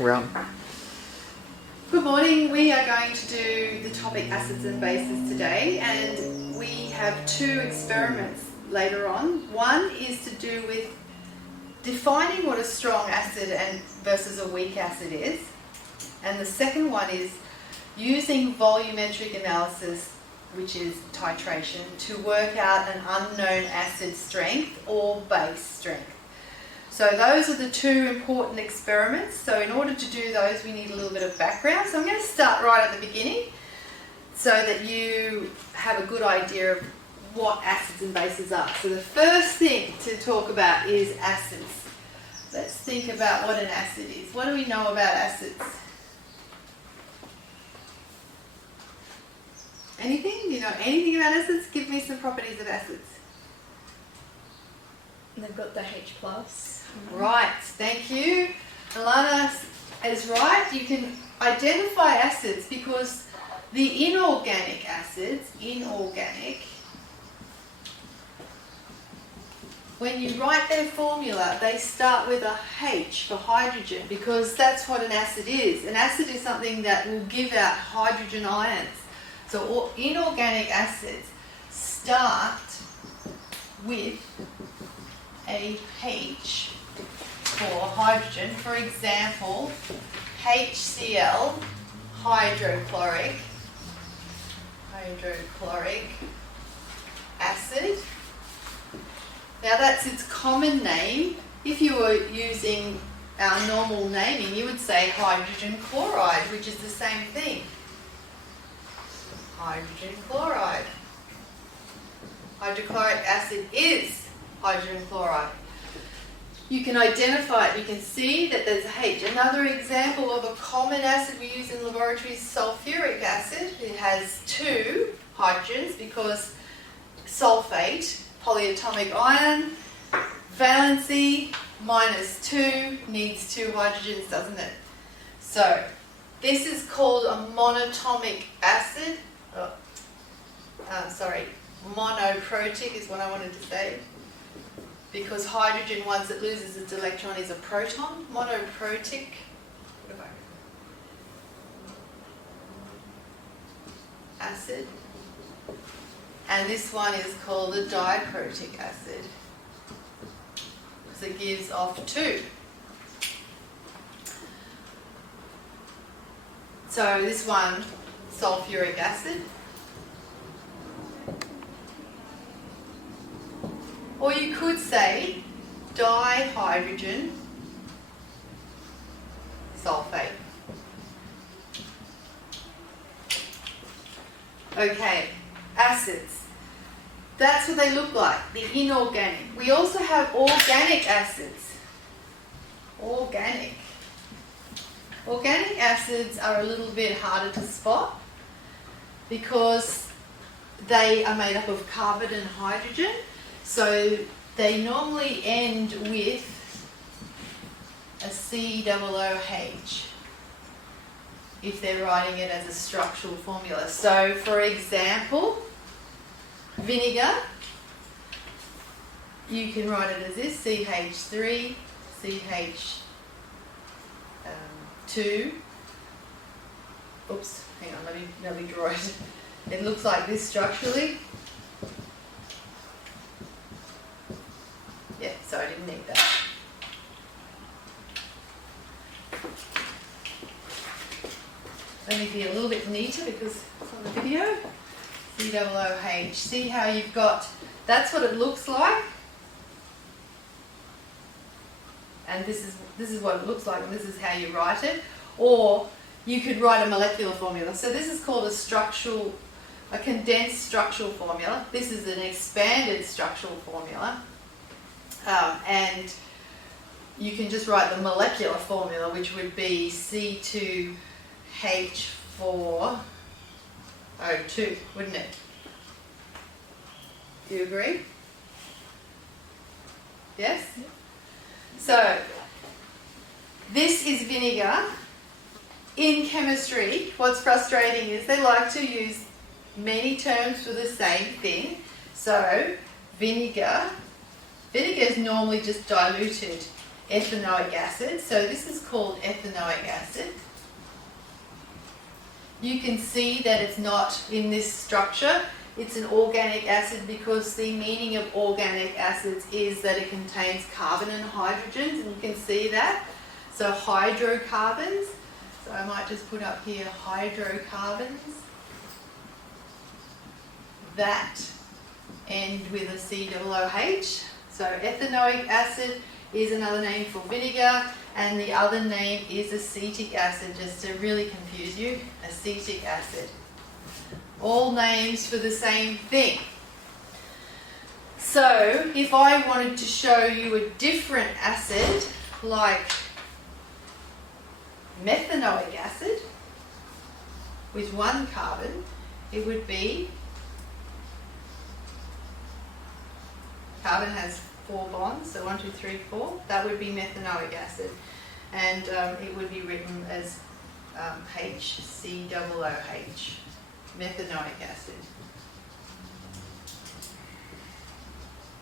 We're on. Good morning. We are going to do the topic acids and bases today, and we have two experiments later on. One is to do with defining what a strong acid versus a weak acid is, and the second one is using volumetric analysis, which is titration, to work out an unknown acid strength or base strength. So those are the two important experiments. So in order to do those, we need a little bit of background. So I'm going to start right at the beginning so that you have a good idea of what acids and bases are. So the first thing to talk about is acids. Let's think about what an acid is. What do we know about acids? Anything? You know anything about acids? Give me some properties of acids. They've got the H+. Right, thank you. Alana is right. You can identify acids because the inorganic acids, when you write their formula, they start with a H for hydrogen because that's what an acid is. An acid is something that will give out hydrogen ions. So all inorganic acids start with a H for hydrogen. For example, HCl, hydrochloric acid. Now that's its common name. If you were using our normal naming, you would say hydrogen chloride, which is the same thing. Hydrogen chloride. Hydrochloric acid is hydrogen chloride. You can identify it. You can see that there's a H. Another example of a common acid we use in laboratory is sulfuric acid. It has two hydrogens because sulfate, polyatomic ion, valency -2 needs two hydrogens, doesn't it? So this is called a monatomic acid. Monoprotic is what I wanted to say. Because hydrogen, once it loses its electron, is a proton. Monoprotic. Acid. And this one is called a diprotic acid because it gives off two. So this one, sulfuric acid. Or you could say dihydrogen sulfate. Okay, acids. That's what they look like, the inorganic. We also have organic acids. Organic acids are a little bit harder to spot because they are made up of carbon and hydrogen. So they normally end with a COOH if they're writing it as a structural formula. So for example, vinegar, you can write it as this, CH3, CH2. Oops, hang on, let me draw it. It looks like this structurally. Yeah, so I didn't need that. Let me be a little bit neater because it's on the video. COOH. See how you've got, that's what it looks like. And this is what it looks like, and this is how you write it. Or you could write a molecular formula. So this is called a condensed structural formula. This is an expanded structural formula. And you can just write the molecular formula, which would be C2H4O2, wouldn't it? Do you agree? Yes? So, this is vinegar. In chemistry, what's frustrating is they like to use many terms for the same thing. So, vinegar is normally just diluted ethanoic acid. So this is called ethanoic methanoic acid. You can see that it's not in this structure. It's an organic acid because the meaning of organic acids is that it contains carbon and hydrogens, and you can see that. So hydrocarbons. So I might just put up here hydrocarbons that end with a COOH. So ethanoic acid is another name for vinegar, and the other name is acetic acid, just to really confuse you. Acetic acid. All names for the same thing. So if I wanted to show you a different acid, like methanoic acid with one carbon, it would be, carbon has 4 bonds, so 1, 2, 3, 4. That would be methanoic acid, and it would be written as HCOOH, methanoic acid.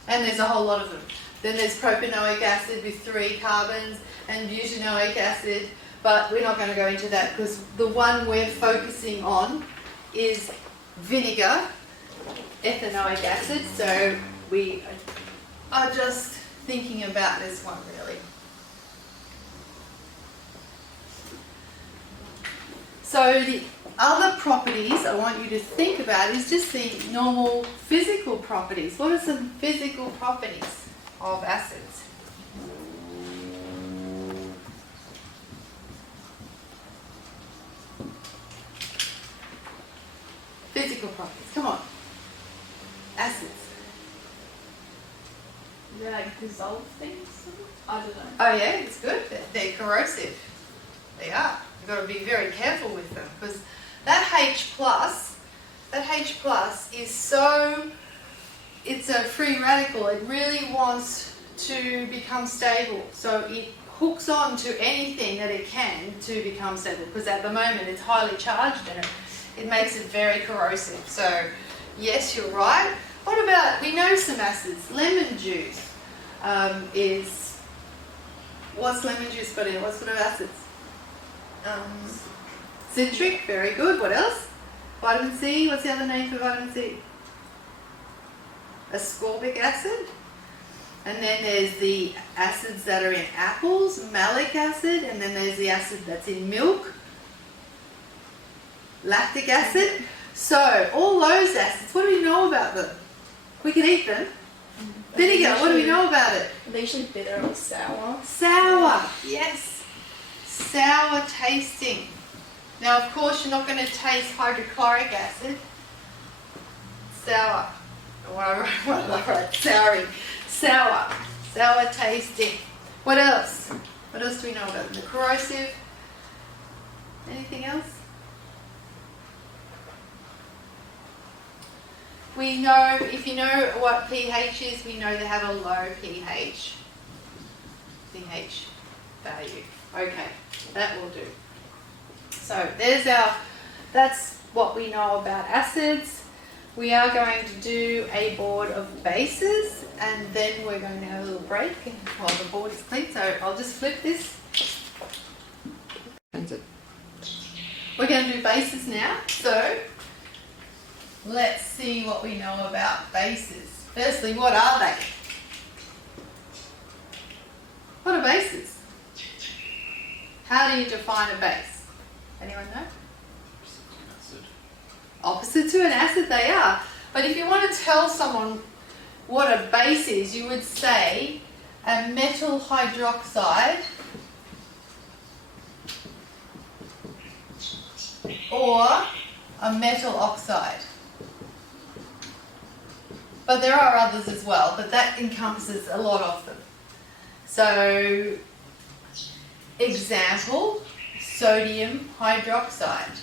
And there's a whole lot of them. Then there's propanoic acid with 3 carbons, and butanoic acid, but we're not going to go into that because the one we're focusing on is vinegar, ethanoic acid. So we are just thinking about this one really. So the other properties I want you to think about is just the normal physical properties. What are some physical properties of acids? Physical properties, come on. Acids. They like dissolve things? I don't know. Oh yeah, it's good. They're corrosive. They are. You've got to be very careful with them because that H plus is so, it's a free radical. It really wants to become stable. So it hooks on to anything that it can to become stable because at the moment it's highly charged and it makes it very corrosive. So yes, you're right. What about, we know some acids. Lemon juice is, what's lemon juice got in it? What sort of acids? Citric, very good. What else? Vitamin C, what's the other name for vitamin C? Ascorbic acid. And then there's the acids that are in apples, malic acid, and then there's the acid that's in milk, lactic acid. So all those acids, what do we know about them? We can eat them. Vinegar, what do we know about it? Are they usually bitter or sour? Sour, yes. Sour tasting. Now, of course, you're not going to taste hydrochloric acid. Sour. What I wrote, souring. Sour. Sour tasting. What else? What else do we know about them? The corrosive. Anything else? We know, if you know what pH is, we know they have a low pH value. Okay, that will do. So there's that's what we know about acids. We are going to do a board of bases and then we're going to have a little break while the board is clean. So I'll just flip this. We're going to do bases now. So let's see what we know about bases. Firstly, what are they? What are bases? How do you define a base? Anyone know? Opposite to an acid they are. But if you want to tell someone what a base is, you would say a metal hydroxide or a metal oxide. But there are others as well, but that encompasses a lot of them. So, example, sodium hydroxide.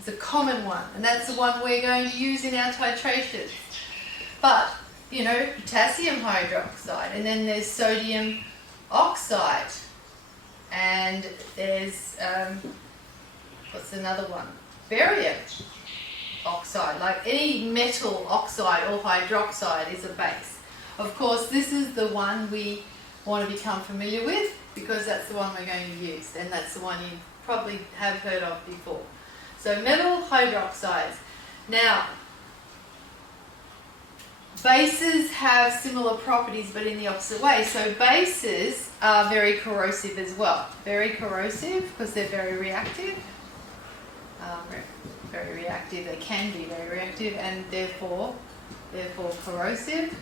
It's a common one, and that's the one we're going to use in our titration. But, you know, potassium hydroxide, and then there's sodium oxide, and there's, what's another one? Barium oxide. Like any metal oxide or hydroxide is a base. Of course, this is the one we want to become familiar with. because that's the one we're going to use, and that's the one you probably have heard of before. So metal hydroxides. Now, bases have similar properties but in the opposite way. So bases are very corrosive as well. Very corrosive because they're very reactive. Very reactive, they can be very reactive, and therefore corrosive.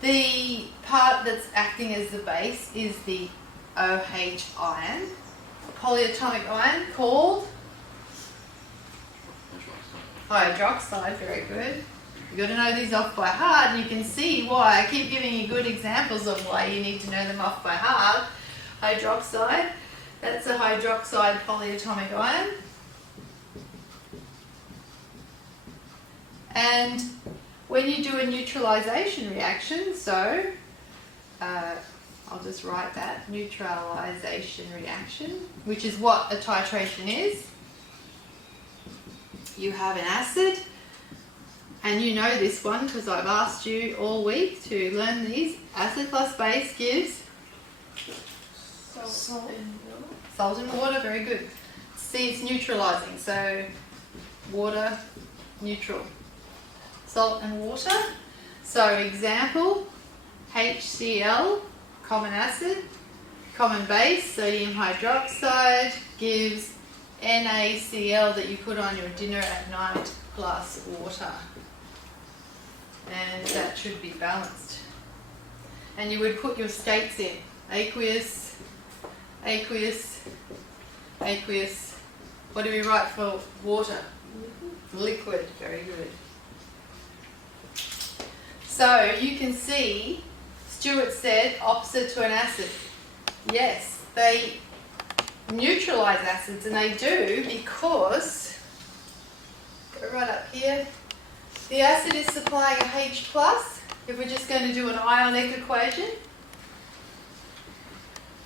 The part that's acting as the base is the OH ion, a polyatomic ion called hydroxide. Very good. You've got to know these off by heart, and you can see why. I keep giving you good examples of why you need to know them off by heart. Hydroxide, that's a hydroxide polyatomic ion. And when you do a neutralization reaction, so I'll just write that, neutralization reaction, which is what a titration is. You have an acid, and you know this one because I've asked you all week to learn these. Acid plus base gives Salt and water. salt and water, very good. See, it's neutralizing, so water, neutral. Salt and water. So example, HCl, common acid, common base, sodium hydroxide, gives NaCl that you put on your dinner at night plus water. And that should be balanced. And you would put your states in. Aqueous, aqueous, aqueous. What do we write for water? Liquid, very good. So you can see, Stuart said opposite to an acid. Yes, they neutralize acids, and they do because, go right up here, the acid is supplying a H+, if we're just going to do an ionic equation.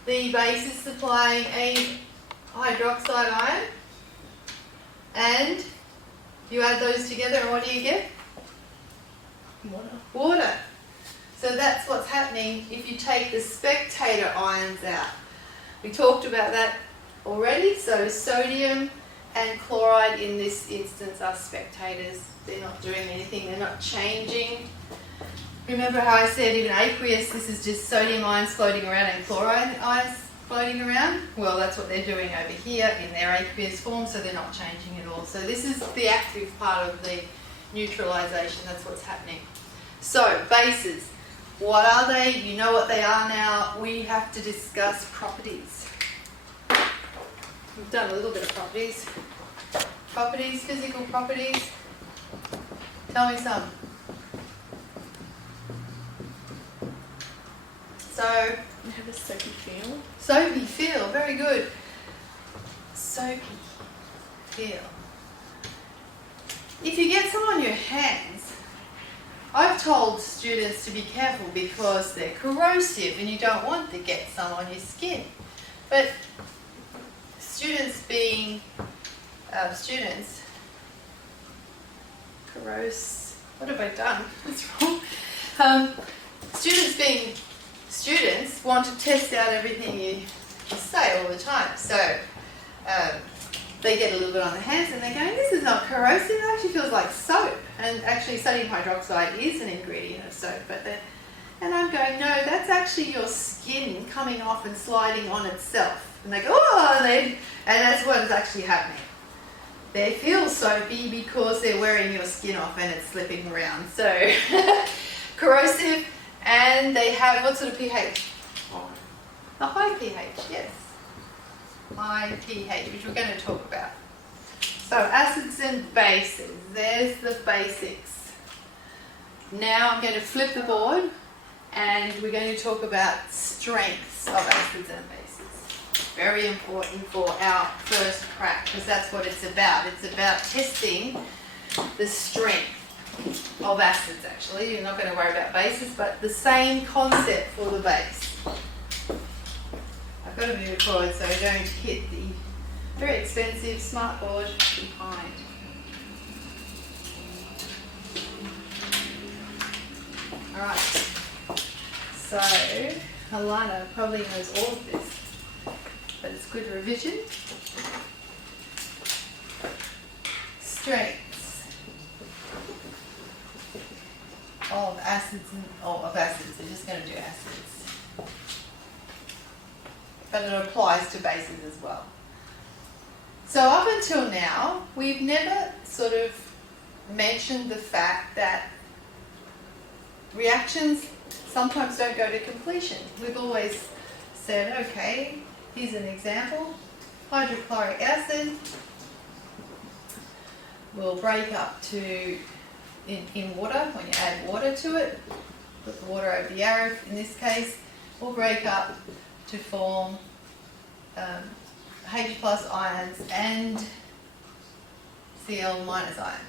The base is supplying a hydroxide ion, and you add those together, and what do you get? Water. So that's what's happening if you take the spectator ions out. We talked about that already. So sodium and chloride in this instance are spectators. They're not doing anything. They're not changing. Remember how I said in aqueous, this is just sodium ions floating around and chloride ions floating around? Well, that's what they're doing over here in their aqueous form, so they're not changing at all. So this is the active part of the neutralization. That's what's happening. So bases, what are they? You know what they are now. We have to discuss properties. We've done a little bit of properties. Properties, physical properties. Tell me some. So, You have a soapy feel. soapy feel, very good. Soapy feel. If you get some on your hands, I've told students to be careful because they're corrosive and you don't want to get some on your skin. But students being what have I done? What's wrong? Students being students want to test out everything you say all the time. So they get a little bit on their hands and they're going, this is not corrosive, it actually feels like soap. And actually sodium hydroxide is an ingredient of soap. And I'm going, no, that's actually your skin coming off and sliding on itself. And they go, oh, and that's what is actually happening. They feel soapy because they're wearing your skin off and it's slipping around. So corrosive, and they have, what sort of pH? A high pH, yes. High pH, which we're going to talk about. So acids and bases, there's the basics. Now I'm going to flip the board and we're going to talk about strengths of acids and bases. Very important for our first crack because that's what it's about. It's about testing the strength of acids actually. You're not going to worry about bases, but the same concept for the base. I've got to move forward so I don't hit the very expensive smart board behind. Alright, So, Alana probably knows all of this, but it's good revision. Strengths of acids of acids. We're just going to do acids, but it applies to bases as well. So up until now, we've never sort of mentioned the fact that reactions sometimes don't go to completion. We've always said, okay, here's an example. Hydrochloric acid will break up to, in water, when you add water to it, put the water over the arrow, in this case, will break up to form H plus ions and Cl minus ions.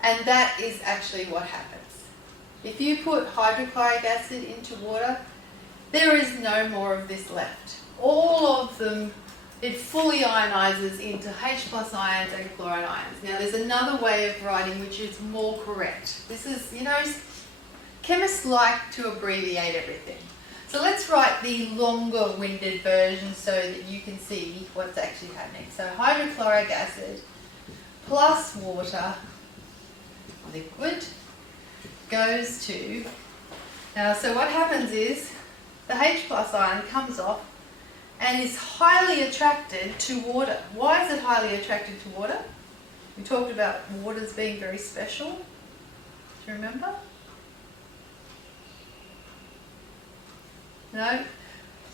And that is actually what happens. If you put hydrochloric acid into water, there is no more of this left. All of them, it fully ionizes into H plus ions and chloride ions. Now there's another way of writing which is more correct. This is, you know, chemists like to abbreviate everything. So let's write the longer winded version so that you can see what's actually happening. So hydrochloric acid plus water, liquid, goes to, now so what happens is the H plus ion comes off and is highly attracted to water. Why is it highly attracted to water? We talked about waters being very special. Do you remember? No?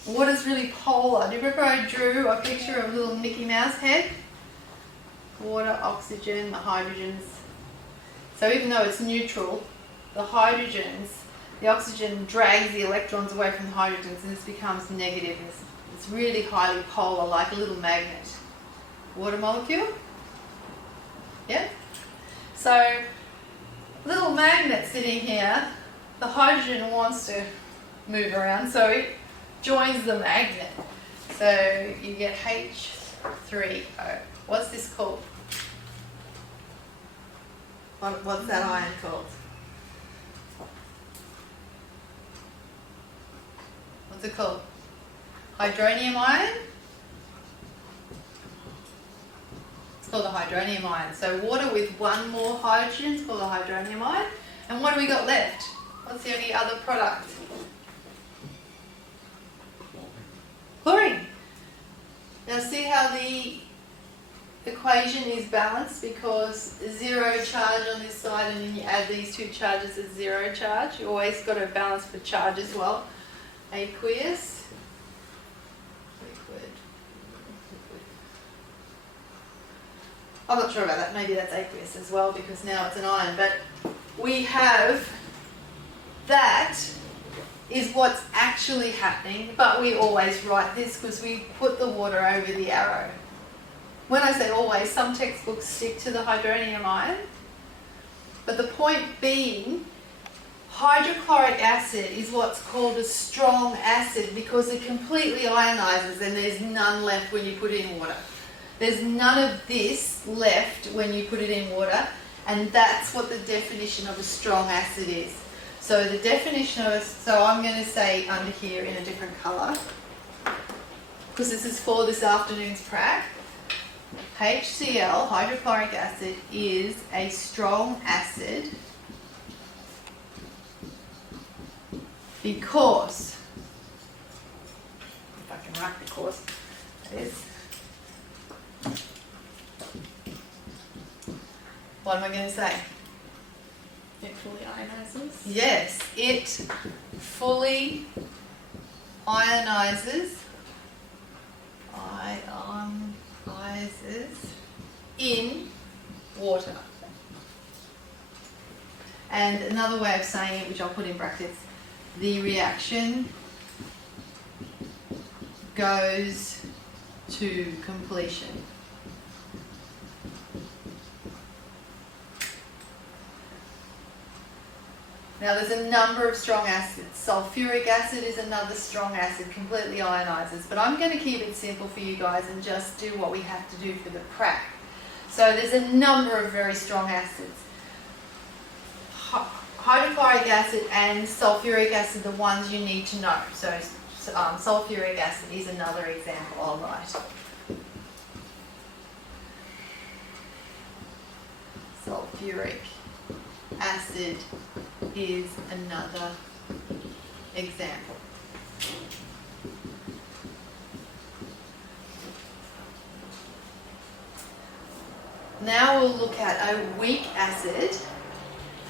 Water's really polar. Do you remember I drew a picture of a little Mickey Mouse head? Water, oxygen, the hydrogens. So even though it's neutral, the oxygen drags the electrons away from the hydrogens and this becomes negative. It's really highly polar, like a little magnet. Water molecule? Yeah? So, little magnet sitting here, the hydrogen wants to move around, so it joins the magnet. So you get H3O. What's this called? What's that ion called? What's it called? Hydronium ion? It's called a hydronium ion. So water with one more hydrogen is called a hydronium ion. And what do we got left? What's the only other product? Chlorine. Now see how the equation is balanced because zero charge on this side and then you add these two charges as zero charge. You always got to balance for charge as well. Aqueous. Liquid. I'm not sure about that. Maybe that's aqueous as well because now it's an ion. But we have that is what's actually happening, but we always write this because we put the water over the arrow. When I say always, some textbooks stick to the hydronium ion, but the point being, hydrochloric acid is what's called a strong acid because it completely ionizes and there's none left when you put it in water. There's none of this left when you put it in water, and that's what the definition of a strong acid is. So the definition of so I'm going to say under here in a different colour, because this is for this afternoon's prac. HCl, hydrochloric acid, is a strong acid because, if I can write the course, that is. What am I going to say? It fully ionizes. Yes, it fully ionizes in water. And another way of saying it, which I'll put in brackets, the reaction goes to completion. Now there's a number of strong acids. Sulfuric acid is another strong acid, completely ionizes. But I'm going to keep it simple for you guys and just do what we have to do for the prac. So there's a number of very strong acids. hydrochloric acid and sulfuric acid, the ones you need to know. So sulfuric acid is another example I'll write. Sulfuric acid is another example. Now we'll look at a weak acid.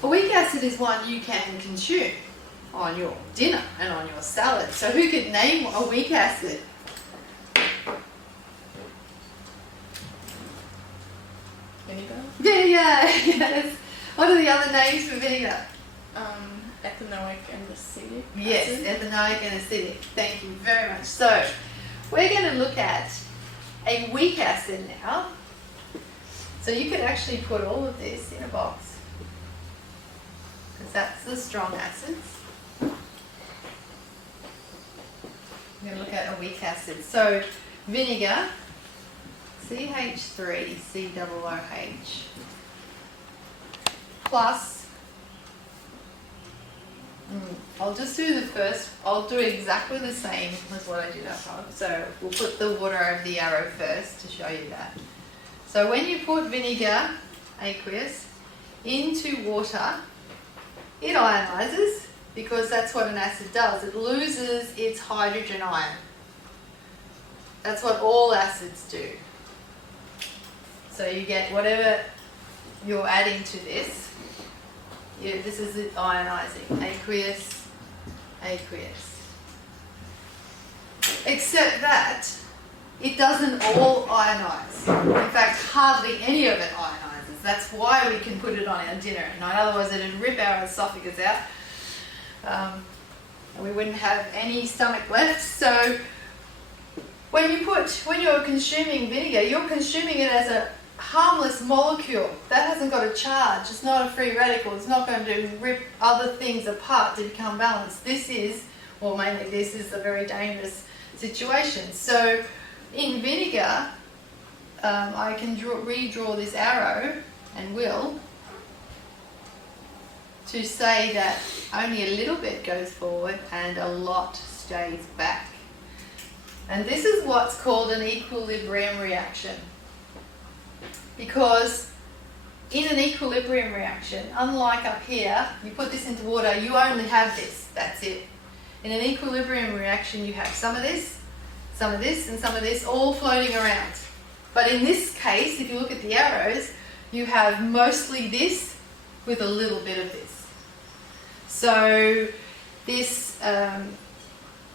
A weak acid is one you can consume on your dinner and on your salad. So who could name a weak acid? Vinegar. Vinegar, yes. What are the other names for vinegar? Ethanoic and acetic Yes, acid. ethanoic and acidic. Thank you very much. So we're going to look at a weak acid now. So you could actually put all of this in a box, because that's the strong acids. We're going to look at a weak acid. So vinegar, CH3COOH, plus, I'll just do the first, I'll do exactly the same as what I did up above. So we'll put the water over the arrow first to show you that. So when you put vinegar, aqueous, into water, it ionizes, because that's what an acid does. It loses its hydrogen ion. That's what all acids do. So you get whatever you're adding to this. This is it ionizing. Aqueous, aqueous. Except that it doesn't all ionize. In fact, hardly any of it ionizes. That's why we can put it on our dinner at night. Otherwise, it'd rip our esophagus out, and we wouldn't have any stomach left. So, when you're consuming vinegar, you're consuming it as a harmless molecule that hasn't got a charge. It's not a free radical. It's not going to rip other things apart to become balanced. This is, or mainly this is, a very dangerous situation. So, in vinegar, I can redraw this arrow, and will, to say that only a little bit goes forward and a lot stays back. And this is what's called an equilibrium reaction. Because in an equilibrium reaction, unlike up here, you put this into water, you only have this, that's it. In an equilibrium reaction, you have some of this, and some of this, all floating around. But in this case, if you look at the arrows, you have mostly this with a little bit of this. So this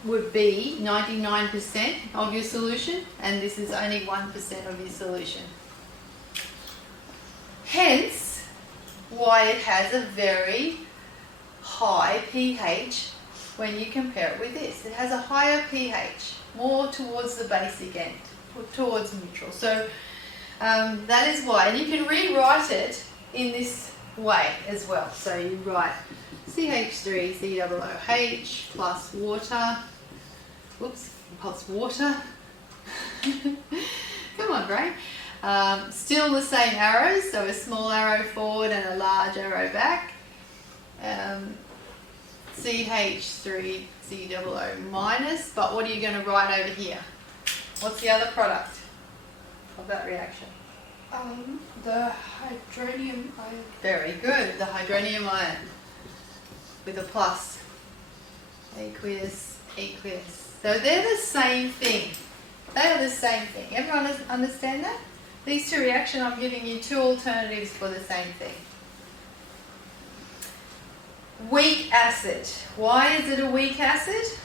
would be 99% of your solution, and this is only 1% of your solution. Hence, why it has a very high pH when you compare it with this. It has a higher pH, more towards the basic end, towards neutral. So that is why. And you can rewrite it in this way as well. So you write CH3COOH plus water. Whoops, plus water. Come on, brain. Still the same arrows, so a small arrow forward and a large arrow back. CH3COO minus, but what are you going to write over here? What's the other product of that reaction? The hydronium ion. Very good, the hydronium ion with a plus. Aqueous, aqueous. So they're the same thing. They are the same thing. Everyone understand that? These two reactions, I'm giving you two alternatives for the same thing. Weak acid. Why is it a weak acid?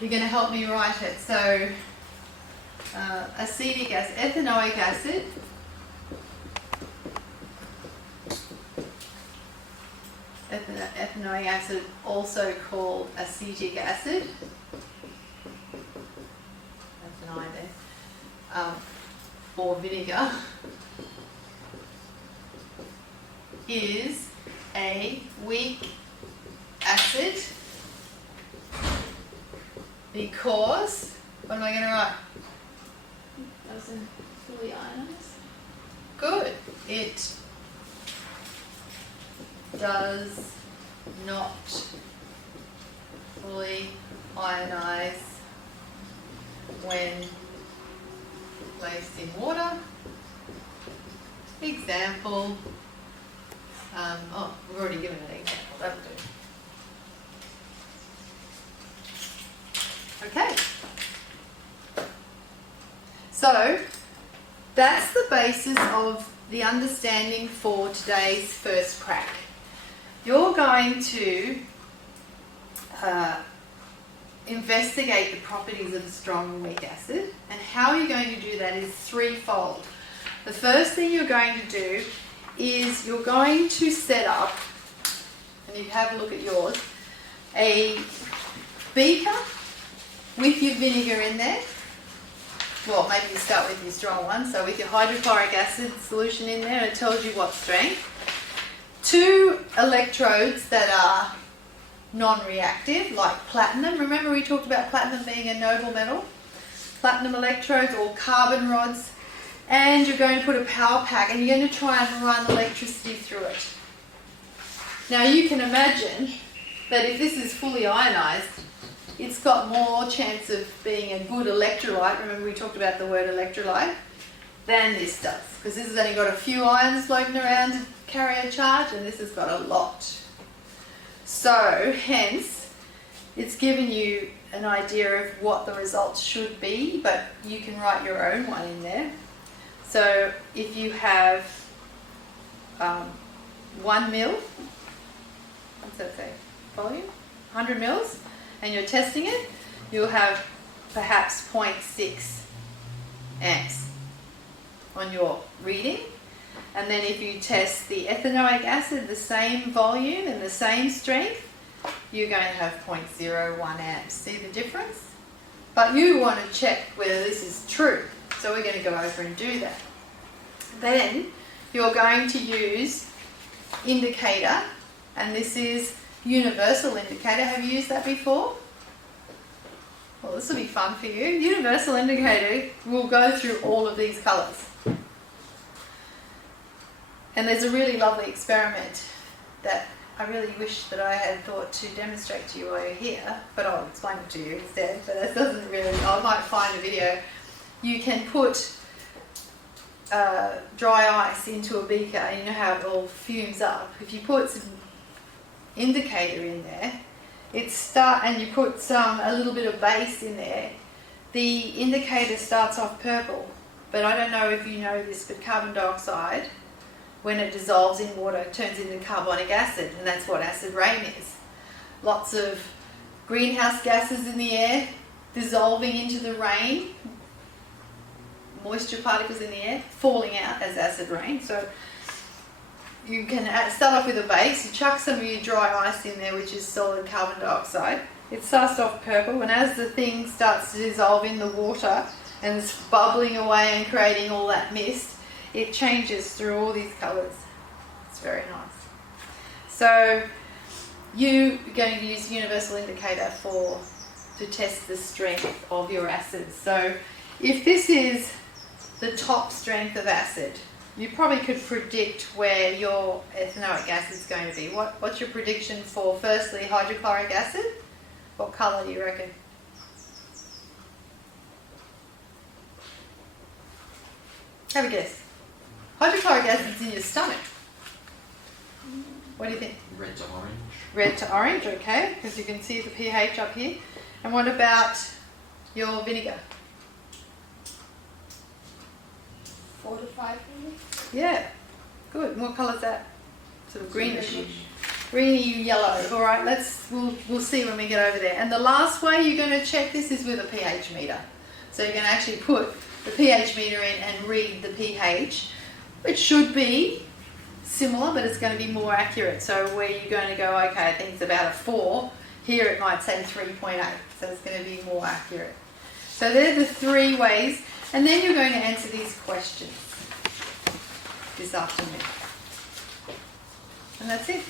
You're going to help me write it. So, acetic acid, ethanoic acid. Ethanoic acid, also called acetic acid. That's an I there. Or vinegar, is a weak acid because, what am I going to write? Doesn't fully ionize. Good. It does not fully ionize when placed in water. Example, we've already given an example, that'll do. Okay. So, that's the basis of the understanding for today's first crack. You're going to investigate the properties of a strong and weak acid, and how you're going to do that is threefold. The first thing you're going to do is you're going to set up, and you have a look at yours, a beaker with your vinegar in there. Well, maybe you start with your strong one. So with your hydrochloric acid solution in there, it tells you what strength. 2 electrodes that are non-reactive, like platinum. Remember we talked about platinum being a noble metal? Platinum electrodes or carbon rods. And you're going to put a power pack, and you're going to try and run electricity through it. Now you can imagine that if this is fully ionized, it's got more chance of being a good electrolyte, remember we talked about the word electrolyte, than this does. Because this has only got a few ions floating around to carry a charge, and this has got a lot. So, hence, it's given you an idea of what the results should be, but you can write your own one in there. So, if you have 1 mil, what's that say, volume? 100 mils, and you're testing it, you'll have perhaps 0.6 amps on your reading. And then if you test the ethanoic acid, the same volume and the same strength, you're going to have 0.01 amps. See the difference? But you want to check whether this is true. So we're going to go over and do that. Then you're going to use indicator, and this is universal indicator. Have you used that before? Well, this will be fun for you. Universal indicator will go through all of these colours. And there's a really lovely experiment that I really wish that I had thought to demonstrate to you while you're here, but I'll explain it to you instead. But that doesn't really, I might find a video. You can put dry ice into a beaker, and you know how it all fumes up. If you put some indicator in there, and you put a little bit of base in there, the indicator starts off purple. But I don't know if you know this, but carbon dioxide, when it dissolves in water, turns into carbonic acid, and that's what acid rain is. Lots of greenhouse gases in the air dissolving into the rain, moisture particles in the air falling out as acid rain. So you can start off with a base, you chuck some of your dry ice in there, which is solid carbon dioxide. It starts off purple, and as the thing starts to dissolve in the water and it's bubbling away and creating all that mist, it changes through all these colours. It's very nice. So you're going to use universal indicator to test the strength of your acids. So if this is the top strength of acid, you probably could predict where your ethanoic acid is going to be. What's your prediction for, firstly, hydrochloric acid? What colour do you reckon? Have a guess. Hydrochloric acid's in your stomach. What do you think? Red to orange. Red to orange, okay, because you can see the pH up here. And what about your vinegar? 4 to 5 maybe? Yeah, good. And what colour is that? Sort of greenish. Greeny yellow. All right, we'll see when we get over there. And the last way you're going to check this is with a pH meter. So you're going to actually put the pH meter in and read the pH, which should be similar, but it's going to be more accurate. So where you're going to go, okay, I think it's about a 4, here it might say 3.8, so it's going to be more accurate. So they're the 3 ways, and then you're going to answer these questions this afternoon. And that's it.